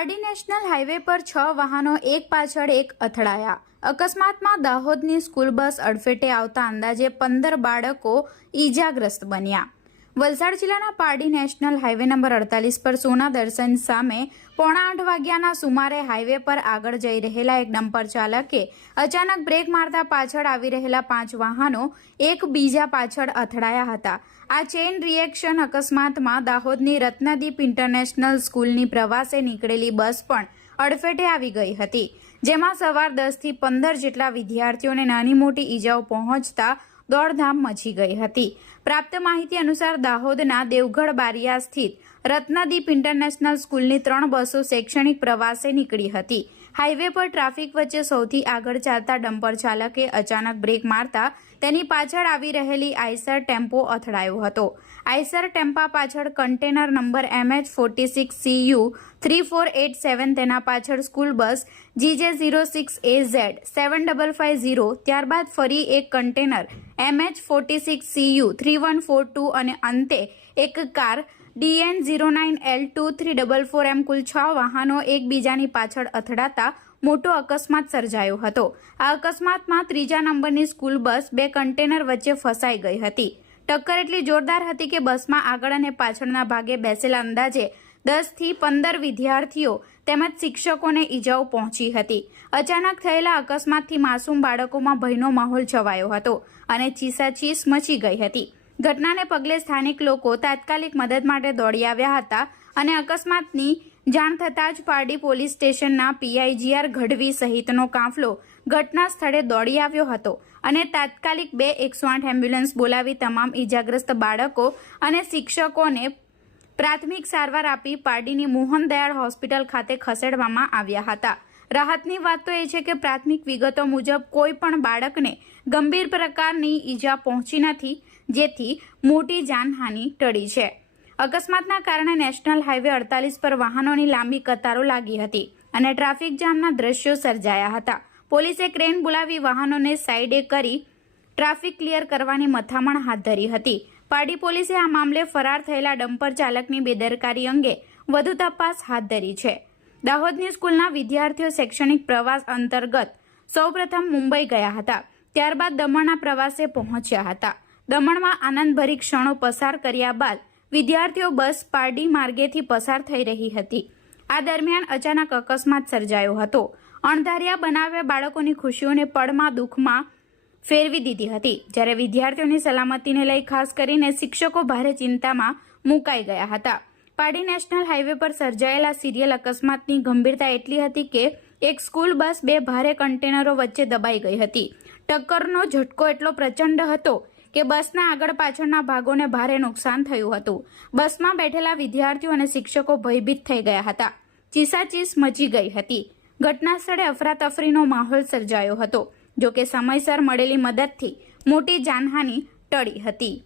Pardi national highway પર 6 વાહનો એક પાછળ એક અથડાયા। અકસ્માતમાં દાહોદની સ્કૂલ બસ અડફેટે આવતા અંદાજે 15 બાળકો ઈજાગ્રસ્ત બન્યા। વલસાડ જિલ્લાના પારડી નેશનલ હાઈવે નંબર 48 પર સોના દર્શન સામે 7:45 વાગ્યાના સુમારે હાઈવે પર આગળ જઈ રહેલા એક ડમ્પર ચાલકે અચાનક બ્રેક મારતા પાછળ આવી રહેલા 5 વાહનો એકબીજા પાછળ અથડાયા હતા। આ ચેઇન રિએક્શન અકસ્માતમાં દાહોદની રત્નદીપ ઇન્ટરનેશનલ સ્કૂલની પ્રવાસે નીકળેલી બસ પણ અડફેટે આવી ગઈ હતી, જેમાં સવાર 10 થી 15 જેટલા વિદ્યાર્થીઓને નાની મોટી ઈજાઓ પહોંચતા દોડધામ મચી ગઈ હતી। પ્રાપ્ત માહિતી અનુસાર દાહોદના દેવગઢ બારિયા સ્થિત રત્નદીપ ઇન્ટરનેશનલ સ્કૂલની 3 બસો શૈક્ષણિક પ્રવાસે નીકળી હતી। હાઈવે પર ટ્રાફિક વચ્ચે સૌથી આગળ ચાલતા ડમ્પર ચાલકે અચાનક બ્રેક મારતા તેની પાછળ આવી રહેલી આઈસર ટેમ્પો અથડાયો હતો। આઈસર ટેમ્પા પાછળ કન્ટેનર નંબર MH46CU 3487, તેના પાછળ સ્કૂલ બસ GJ06AZ 7550, ત્યારબાદ ફરી એક કન્ટેનર MH46CU 3142 અને અંતે એક કાર DN09L2344 એમ કુલ 6 વાહનો એકબીજાની પાછળ અથડાતા મોટો અકસ્માત સર્જાયો હતો। આ અકસ્માતમાં 3જા નંબરની સ્કૂલ બસ 2 કન્ટેનર વચ્ચે ફસાઈ ગઈ હતી। ટક્કર એટલી જોરદાર હતી કે બસમાં આગળ અને પાછળના ભાગે બેસેલા અંદાજે 10 થી 15 વિદ્યાર્થીઓ તેમજ શિક્ષકોને ઈજાઓ પહોંચી હતી। અચાનક થયેલા અકસ્માતથી માસૂમ બાળકોમાં ભયનો માહોલ છવાયો હતો અને ચીસાચીસ મચી ગઈ હતી। ઘટનાને પગલે સ્થાનિક લોકો તાત્કાલિક મદદ માટે દોડી આવ્યા હતા અને અકસ્માતની જાણ થતાં જ પારડી પોલીસ સ્ટેશનના PIGR ગઢવી સહિતનો કાફલો ઘટના સ્થળે દોડી આવ્યો હતો અને તાત્કાલિક 2 108 એમ્બ્યુલન્સ બોલાવી તમામ ઈજાગ્રસ્ત બાળકો અને શિક્ષકોને પ્રાથમિક સારવાર આપી પારડીની મોહન દયાળ હોસ્પિટલ ખાતે ખસેડવામાં આવ્યા હતા। રાહતની વાત તો એ છે કે પ્રાથમિક વિગતો મુજબ કોઈ પણ બાળકને ગંભીર પ્રકારની ઈજા પહોંચી નથી, જેથી મોટી જાનહાનિ ટળી છે। અકસ્માતના કારણે નેશનલ હાઈવે 48 પર વાહનોની લાંબી કતારો લાગી હતી અને ટ્રાફિક જામના દ્રશ્યો સર્જાયા હતા। પોલીસે ક્રેન બોલાવી વાહનોને સાઈડે કરી ટ્રાફિક ક્લિયર કરવાની મથામણ હાથ ધરી હતી। પારડી પોલીસે આ મામલે ફરાર થયેલા ડમ્પર ચાલકની બેદરકારી અંગે વધુ તપાસ હાથ ધરી છે। દાહોદની સ્કૂલના વિદ્યાર્થીઓ શૈક્ષણિક પ્રવાસ અંતર્ગત સૌપ્રથમ મુંબઈ ગયા હતા, ત્યારબાદ દમણના પ્રવાસે પહોંચ્યા હતા। દમણમાં આનંદભરી ક્ષણો પસાર કર્યા બાદ વિદ્યાર્થીઓ બસ પારડી માર્ગેથી પસાર થઈ રહી હતી। આ દરમિયાન અચાનક અકસ્માત સર્જાયો હતો। અણધાર્યા બનાવે બાળકોની ખુશીઓને પળમાં દુઃખમાં ફેરવી દીધી હતી, જ્યારે વિદ્યાર્થીઓની સલામતીને લઈ ખાસ કરીને શિક્ષકો ભારે ચિંતામાં મુકાઈ ગયા હતા। પારડી નેશનલ હાઈવે પર સર્જાયેલા સિરિયલ અકસ્માતની ગંભીરતા એટલી હતી કે એક સ્કૂલ બસ 2 ભારે કન્ટેનરો વચ્ચે દબાઈ ગઈ હતી। ટક્કરનો ઝટકો એટલો પ્રચંડ હતો કે બસના આગળ પાછળના ભાગોને ભારે નુકસાન થયું હતું। બસમાં બેઠેલા વિદ્યાર્થીઓ અને શિક્ષકો ભયભીત થઈ ગયા હતા। ચીસાચીસ મચી ગઈ હતી। ઘટના સ્થળે અફરાતફરીનો માહોલ સર્જાયો હતો, જો કે સમયસર મળેલી મદદથી મોટી જાનહાનિ ટળી હતી।